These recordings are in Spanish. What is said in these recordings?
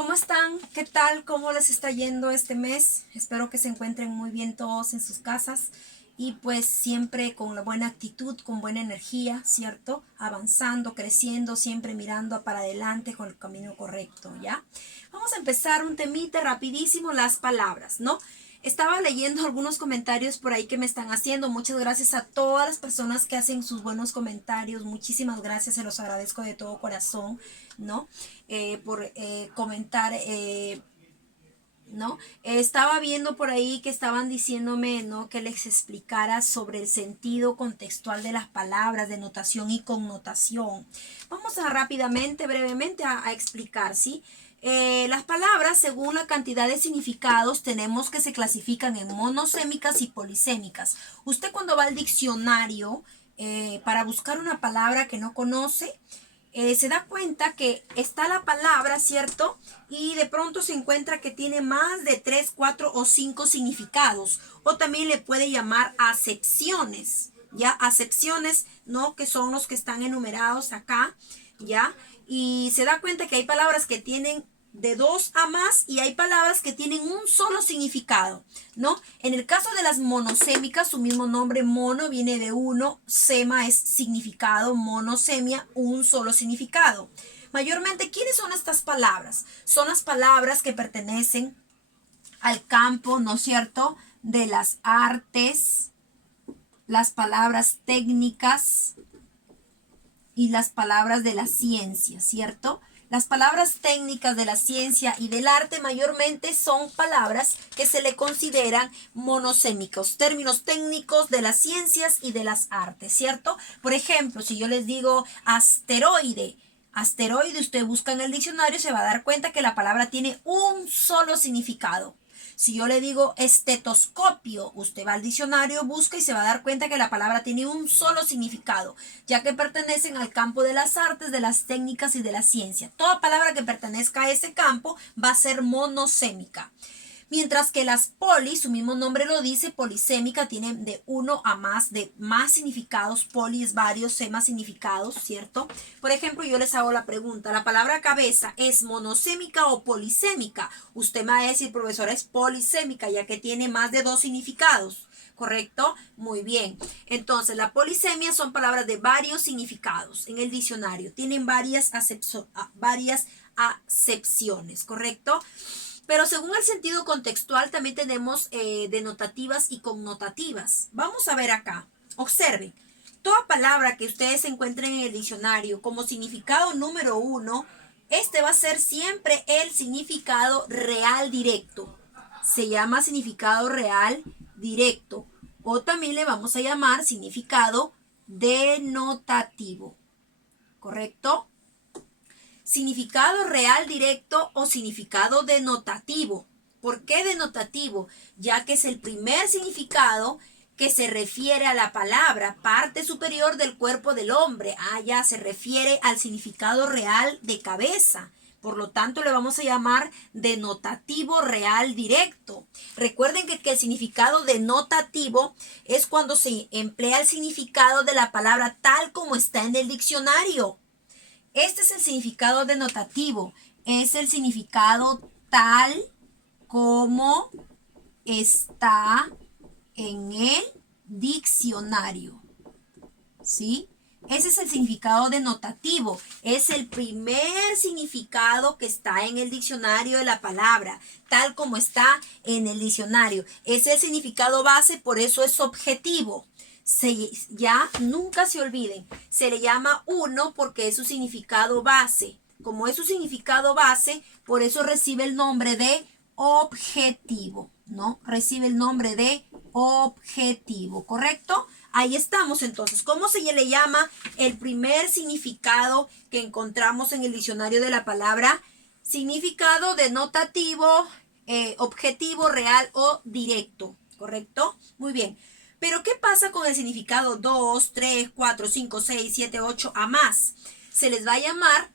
¿Cómo están? ¿Qué tal? ¿Cómo les está yendo este mes? Espero que se encuentren muy bien todos en sus casas y pues siempre con la buena actitud, con buena energía, ¿cierto? Avanzando, creciendo, siempre mirando para adelante con el camino correcto, ¿ya? Vamos a empezar un temita rapidísimo, las palabras, ¿no? Estaba leyendo algunos comentarios por ahí que me están haciendo. Muchas gracias a todas las personas que hacen sus buenos comentarios. Muchísimas gracias, se los agradezco de todo corazón, ¿no? Por comentar, ¿no? Estaba viendo por ahí que estaban diciéndome, ¿no? Que les explicara sobre el sentido contextual de las palabras, de notación y connotación. Vamos a rápidamente, brevemente a explicar, ¿sí? Las palabras, según la cantidad de significados, tenemos que se clasifican en monosémicas y polisémicas. Usted cuando va al diccionario para buscar una palabra que no conoce, se da cuenta que está la palabra, ¿cierto? Y de pronto se encuentra que tiene más de 3, 4 o 5 significados. O también le puede llamar acepciones, ¿ya? Acepciones, ¿no? Que son los que están enumerados acá, ¿ya? Y se da cuenta que hay palabras que tienen de 2 a más y hay palabras que tienen un solo significado, ¿no? En el caso de las monosémicas, su mismo nombre mono viene de uno, sema es significado, monosemia, un solo significado. Mayormente, ¿quiénes son estas palabras? Son las palabras que pertenecen al campo, ¿no es cierto?, de las artes, las palabras técnicas y las palabras de la ciencia, ¿cierto? Las palabras técnicas de la ciencia y del arte mayormente son palabras que se le consideran monosémicos, términos técnicos de las ciencias y de las artes, ¿cierto? Por ejemplo, si yo les digo asteroide, asteroide, usted busca en el diccionario, se va a dar cuenta que la palabra tiene un solo significado. Si yo le digo estetoscopio, usted va al diccionario, busca y se va a dar cuenta que la palabra tiene un solo significado, ya que pertenecen al campo de las artes, de las técnicas y de la ciencia. Toda palabra que pertenezca a ese campo va a ser monosémica. Mientras que las poli, su mismo nombre lo dice, polisémica, tienen de uno a más, de más significados, poli es varios, sema significados, ¿cierto? Por ejemplo, yo les hago la pregunta, ¿la palabra cabeza es monosémica o polisémica? Usted me va a decir, profesora, es polisémica, ya que tiene más de 2 significados. ¿Correcto? Muy bien. Entonces, la polisemia son palabras de varios significados en el diccionario. Tienen varias acepciones, ¿correcto? Pero según el sentido contextual también tenemos denotativas y connotativas. Vamos a ver acá. Observen. Toda palabra que ustedes encuentren en el diccionario como significado número 1, este va a ser siempre el significado real directo. Se llama significado real directo. O también le vamos a llamar significado denotativo. ¿Correcto? Significado real directo o significado denotativo. ¿Por qué denotativo? Ya que es el primer significado que se refiere a la palabra, parte superior del cuerpo del hombre. Ya se refiere al significado real de cabeza. Por lo tanto, le vamos a llamar denotativo real directo. Recuerden que el significado denotativo es cuando se emplea el significado de la palabra tal como está en el diccionario. Este es el significado denotativo, es el significado tal como está en el diccionario, ¿sí? Ese es el significado denotativo, es el primer significado que está en el diccionario de la palabra, tal como está en el diccionario. Es el significado base, por eso es objetivo. Ya nunca se olviden, se le llama 1 porque es su significado base. Como es su significado base, por eso recibe el nombre de objetivo, ¿no? Recibe el nombre de objetivo, ¿correcto? Ahí estamos entonces. ¿Cómo se le llama el primer significado que encontramos en el diccionario de la palabra? Significado denotativo, objetivo, real o directo, ¿correcto? Muy bien. Pero ¿qué pasa con el significado 2, 3, 4, 5, 6, 7, 8 a más? Se les va a llamar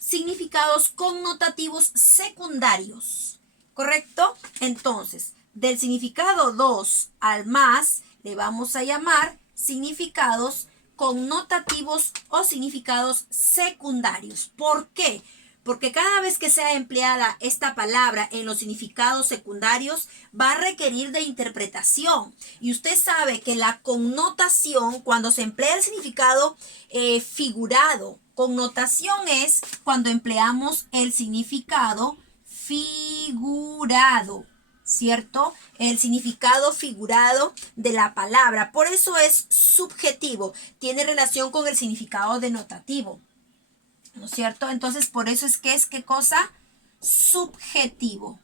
significados connotativos secundarios, ¿correcto? Entonces, del significado 2 al más le vamos a llamar significados connotativos o significados secundarios. ¿Por qué? porque cada vez que sea empleada esta palabra en los significados secundarios va a requerir de interpretación. Y usted sabe que la connotación, cuando se emplea el significado figurado, connotación es cuando empleamos el significado figurado, ¿cierto? El significado figurado de la palabra. Por eso es subjetivo. Tiene relación con el significado denotativo, ¿no es cierto? Entonces, por eso es que es, ¿qué cosa? Subjetivo.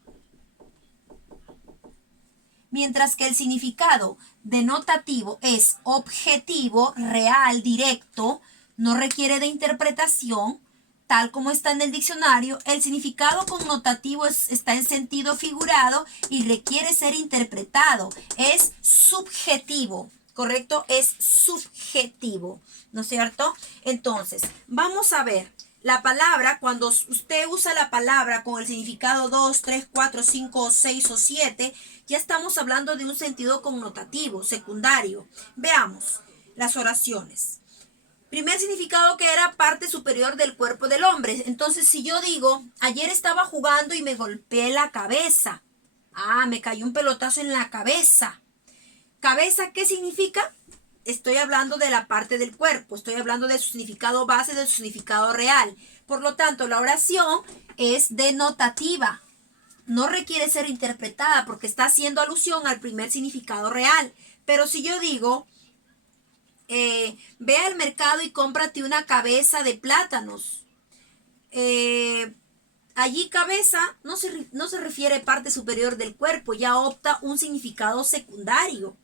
Mientras que el significado denotativo es objetivo, real, directo, no requiere de interpretación, tal como está en el diccionario. El significado connotativo está en sentido figurado y requiere ser interpretado. Es subjetivo, ¿correcto? Es subjetivo, ¿no es cierto? Entonces, vamos a ver. La palabra, cuando usted usa la palabra con el significado 2, 3, 4, 5, 6 o 7, ya estamos hablando de un sentido connotativo, secundario. Veamos las oraciones. Primer significado, que era parte superior del cuerpo del hombre. Entonces, si yo digo, ayer estaba jugando y me golpeé la cabeza. Ah, me cayó un pelotazo en la cabeza. ¿Cabeza qué significa? Estoy hablando de la parte del cuerpo. Estoy hablando de su significado base, de su significado real. Por lo tanto, la oración es denotativa. No requiere ser interpretada porque está haciendo alusión al primer significado real. Pero si yo digo, ve al mercado y cómprate una cabeza de plátanos. Allí cabeza no se refiere a parte superior del cuerpo, ya opta un significado secundario,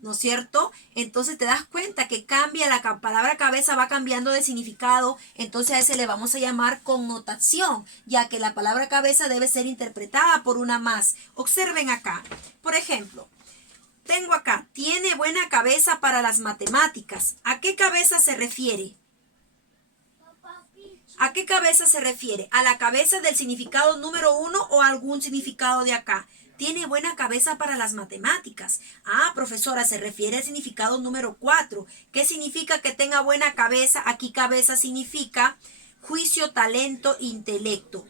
¿no es cierto? Entonces te das cuenta que cambia, la palabra cabeza va cambiando de significado, entonces a ese le vamos a llamar connotación, ya que la palabra cabeza debe ser interpretada por una más. Observen acá, por ejemplo, tengo acá, tiene buena cabeza para las matemáticas. ¿A qué cabeza se refiere? ¿A qué cabeza se refiere? ¿A la cabeza del significado número 1 o a algún significado de acá? Tiene buena cabeza para las matemáticas. Ah, profesora, se refiere al significado número 4. ¿Qué significa que tenga buena cabeza? Aquí cabeza significa juicio, talento, intelecto.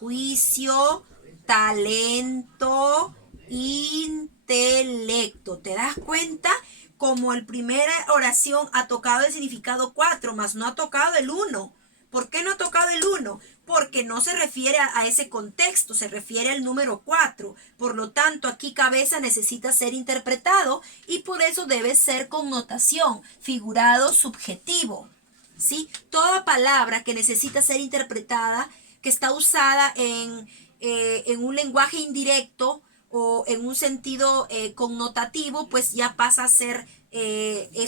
Juicio, talento, intelecto. ¿Te das cuenta? Como el primera oración ha tocado el significado 4, más no ha tocado el 1. ¿Por qué no ha tocado el 1? Porque no se refiere a ese contexto, se refiere al número 4. Por lo tanto, aquí cabeza necesita ser interpretado y por eso debe ser connotación, figurado, subjetivo. ¿Sí? Toda palabra que necesita ser interpretada, que está usada en un lenguaje indirecto o en un sentido connotativo, pues ya pasa a ser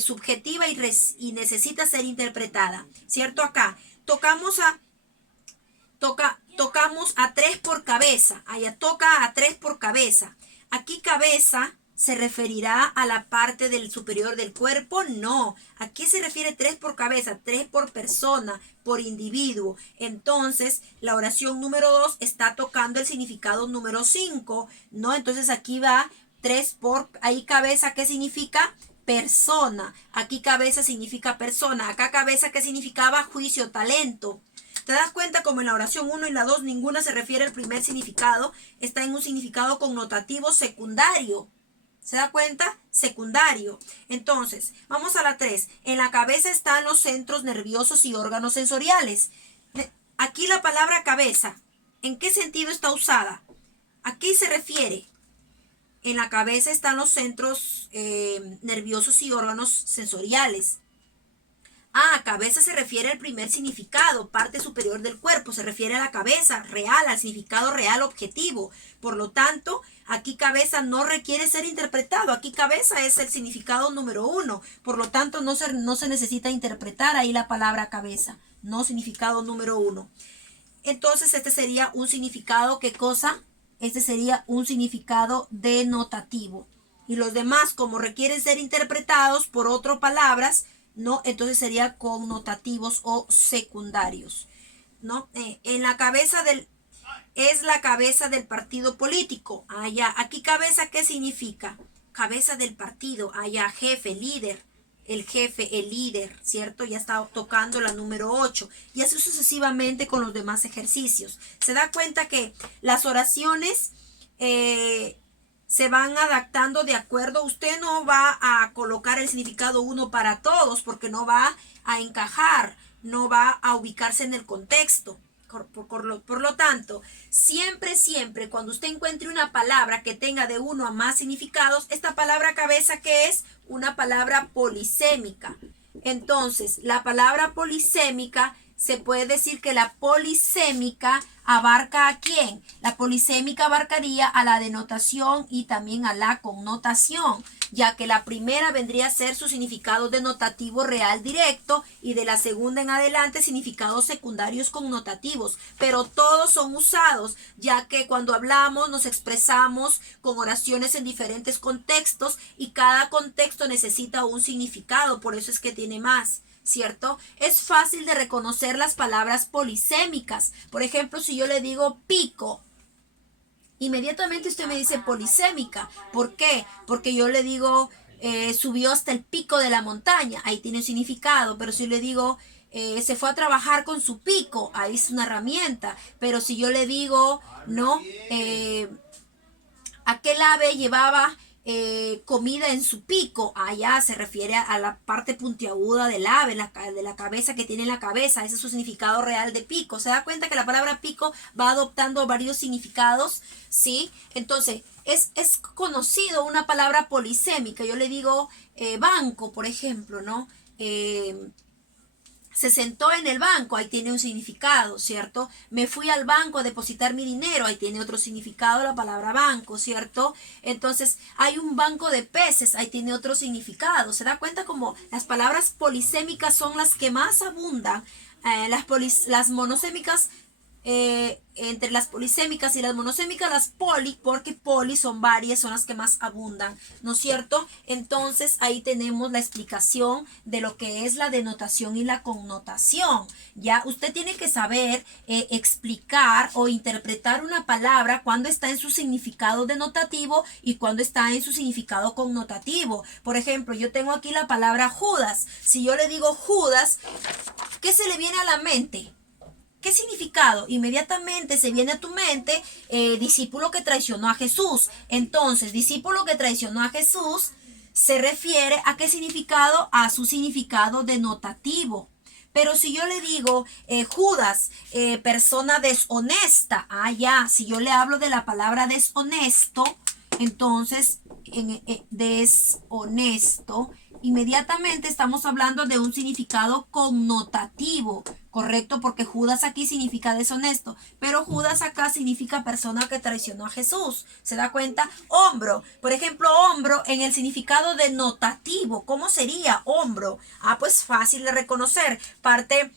subjetiva y necesita ser interpretada. ¿Cierto? Acá tocamos a 3 por cabeza. Allá toca a 3 por cabeza. Aquí cabeza se referirá a la parte del superior del cuerpo. No. Aquí se refiere 3 por cabeza, 3 por persona, por individuo. Entonces, la oración número 2 está tocando el significado número 5. ¿No? Entonces, aquí va 3 por... Ahí cabeza, ¿qué significa? Persona. Aquí cabeza significa persona. Acá cabeza, ¿qué significaba? Juicio, talento. ¿Te das cuenta como en la oración 1 y la 2 ninguna se refiere al primer significado? Está en un significado connotativo secundario. ¿Se da cuenta? Secundario. Entonces, vamos a la 3. En la cabeza están los centros nerviosos y órganos sensoriales. Aquí la palabra cabeza, ¿en qué sentido está usada? Aquí se refiere. En la cabeza están los centros nerviosos y órganos sensoriales. Ah, cabeza se refiere al primer significado, parte superior del cuerpo, se refiere a la cabeza real, al significado real objetivo. Por lo tanto, aquí cabeza no requiere ser interpretado, aquí cabeza es el significado número 1. Por lo tanto, no se necesita interpretar ahí la palabra cabeza, no significado número 1. Entonces, este sería un significado, ¿qué cosa? Este sería un significado denotativo. Y los demás, como requieren ser interpretados por otras palabras, ¿no? Entonces sería connotativos o secundarios, ¿no? En la cabeza es la cabeza del partido político. Allá, aquí cabeza, ¿qué significa? Cabeza del partido, allá jefe, líder, el jefe, el líder, ¿cierto? Ya está tocando la número 8. Y así sucesivamente con los demás ejercicios. Se da cuenta que las oraciones se van adaptando de acuerdo. Usted no va a colocar el significado uno para todos porque no va a encajar, no va a ubicarse en el contexto. Por lo tanto, siempre, cuando usted encuentre una palabra que tenga de uno a más significados, esta palabra cabeza, ¿qué es? Una palabra polisémica. Entonces, la palabra polisémica, se puede decir que la polisémica abarca ¿a quién? La polisémica abarcaría a la denotación y también a la connotación, ya que la primera vendría a ser su significado denotativo real directo y de la segunda en adelante significados secundarios connotativos, pero todos son usados, ya que cuando hablamos nos expresamos con oraciones en diferentes contextos y cada contexto necesita un significado, por eso es que tiene más, ¿cierto? Es fácil de reconocer las palabras polisémicas. Por ejemplo, si yo le digo pico, inmediatamente usted me dice polisémica. ¿Por qué? Porque yo le digo subió hasta el pico de la montaña, ahí tiene un significado. Pero si yo le digo se fue a trabajar con su pico, ahí es una herramienta. Pero si yo le digo, no, aquel ave llevaba comida en su pico, allá se refiere a la parte puntiaguda del ave, de la cabeza que tiene en la cabeza, ese es su significado real de pico. Se da cuenta que la palabra pico va adoptando varios significados, ¿sí? Entonces, es conocido una palabra polisémica. Yo le digo banco, por ejemplo, ¿no? Se sentó en el banco, ahí tiene un significado, ¿cierto? Me fui al banco a depositar mi dinero, ahí tiene otro significado la palabra banco, ¿cierto? Entonces, hay un banco de peces, ahí tiene otro significado. ¿Se da cuenta como las palabras polisémicas son las que más abundan? Las monosémicas, entre las polisémicas y las monosémicas, las poli, porque poli son varias, son las que más abundan, ¿no es cierto? Entonces ahí tenemos la explicación de lo que es la denotación y la connotación. Ya usted tiene que saber explicar o interpretar una palabra cuando está en su significado denotativo y cuando está en su significado connotativo. Por ejemplo, yo tengo aquí la palabra Judas. Si yo le digo Judas, ¿qué se le viene a la mente? ¿Qué significado? Inmediatamente se viene a tu mente discípulo que traicionó a Jesús. Entonces, discípulo que traicionó a Jesús se refiere a qué significado, a su significado denotativo. Pero si yo le digo Judas, persona deshonesta, ya, si yo le hablo de la palabra deshonesto, entonces deshonesto, inmediatamente estamos hablando de un significado connotativo, correcto, porque Judas aquí significa deshonesto, pero Judas acá significa persona que traicionó a Jesús. ¿Se da cuenta? Hombro, por ejemplo, hombro en el significado denotativo, ¿cómo sería hombro? Pues fácil de reconocer, parte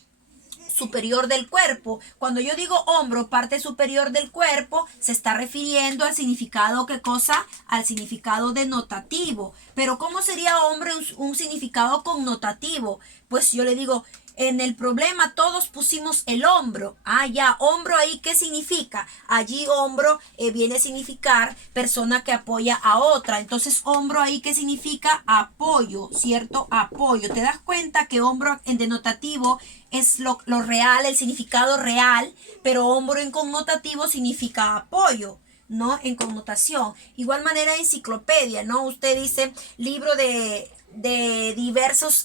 superior del cuerpo. Cuando yo digo hombro, parte superior del cuerpo, se está refiriendo al significado, ¿qué cosa? Al significado denotativo. Pero ¿cómo sería hombro un significado connotativo? Pues yo le digo, en el problema todos pusimos el hombro. Ya, hombro ahí, ¿qué significa? Allí hombro viene a significar persona que apoya a otra. Entonces, hombro ahí, ¿qué significa? Apoyo, ¿cierto? Apoyo. ¿Te das cuenta que hombro en denotativo es lo real, el significado real, pero hombro en connotativo significa apoyo, ¿no? En connotación. Igual manera, enciclopedia, ¿no? Usted dice libro de diversos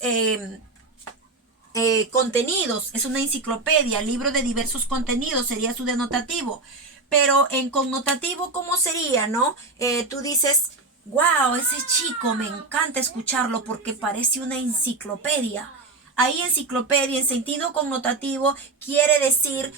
contenidos, es una enciclopedia, libro de diversos contenidos sería su denotativo. Pero en connotativo, ¿cómo sería, no? Tú dices, wow, ese chico me encanta escucharlo porque parece una enciclopedia. Ahí enciclopedia en sentido connotativo quiere decir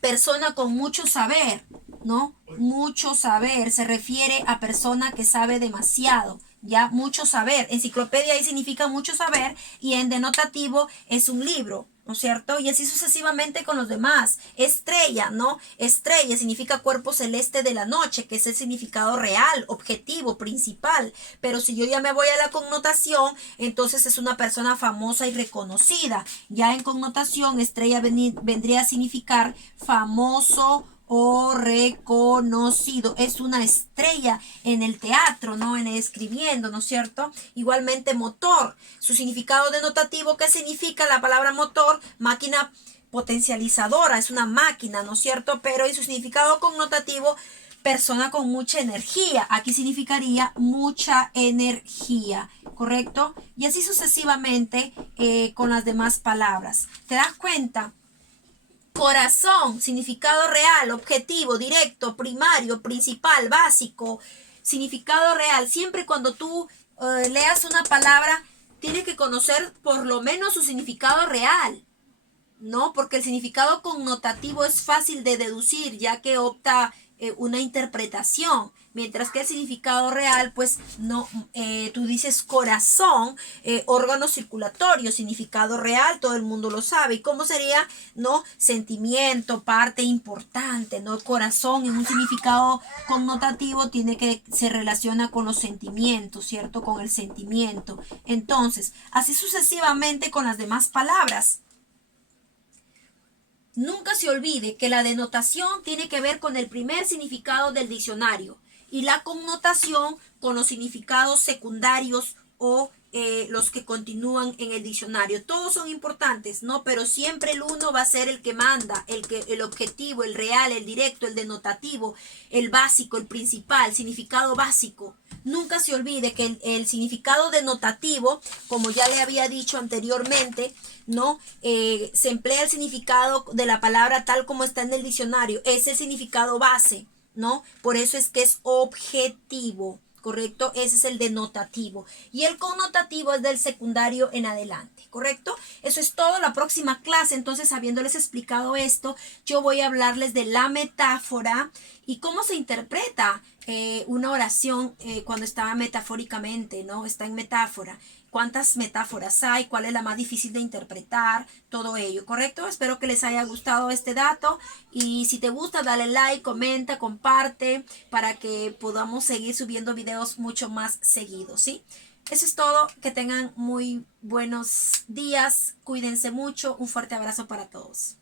persona con mucho saber, ¿no? Mucho saber se refiere a persona que sabe demasiado, ya, mucho saber. Enciclopedia ahí significa mucho saber y en denotativo es un libro, ¿no es cierto? Y así sucesivamente con los demás. Estrella, ¿no? Estrella significa cuerpo celeste de la noche, que es el significado real, objetivo, principal. Pero si yo ya me voy a la connotación, entonces es una persona famosa y reconocida. Ya en connotación, estrella vendría a significar famoso o reconocido. Es una estrella en el teatro, ¿no? En el escribiendo, ¿no es cierto? Igualmente motor. Su significado denotativo, ¿qué significa la palabra motor? Máquina potencializadora, es una máquina, ¿no es cierto? Pero en su significado connotativo, persona con mucha energía. Aquí significaría mucha energía, ¿correcto? Y así sucesivamente con las demás palabras. ¿Te das cuenta? Corazón, significado real, objetivo, directo, primario, principal, básico, significado real. Siempre cuando tú leas una palabra, tienes que conocer por lo menos su significado real. No, porque el significado connotativo es fácil de deducir, ya que opta una interpretación, mientras que el significado real, pues no, tú dices corazón, órgano circulatorio, significado real, todo el mundo lo sabe. ¿Y cómo sería? No, sentimiento, parte importante, no, corazón en un significado connotativo tiene que se relaciona con los sentimientos, ¿cierto? Con el sentimiento. Entonces, así sucesivamente con las demás palabras. Nunca se olvide que la denotación tiene que ver con el primer significado del diccionario y la connotación con los significados secundarios o los que continúan en el diccionario. Todos son importantes, ¿no? Pero siempre el uno va a ser el que manda, el objetivo, el real, el directo, el denotativo, el básico, el principal, significado básico. Nunca se olvide que el significado denotativo, como ya le había dicho anteriormente, ¿no? Se emplea el significado de la palabra tal como está en el diccionario. Es el significado base, ¿no? Por eso es que es objetivo, ¿correcto? Ese es el denotativo. Y el connotativo es del secundario en adelante, ¿correcto? Eso es todo. La próxima clase, entonces, habiéndoles explicado esto, yo voy a hablarles de la metáfora y cómo se interpreta una oración cuando está metafóricamente, ¿no? Está en metáfora. ¿Cuántas metáforas hay? ¿Cuál es la más difícil de interpretar? Todo ello, ¿correcto? Espero que les haya gustado este dato y si te gusta, dale like, comenta, comparte para que podamos seguir subiendo videos mucho más seguidos, ¿sí? Eso es todo. Que tengan muy buenos días. Cuídense mucho. Un fuerte abrazo para todos.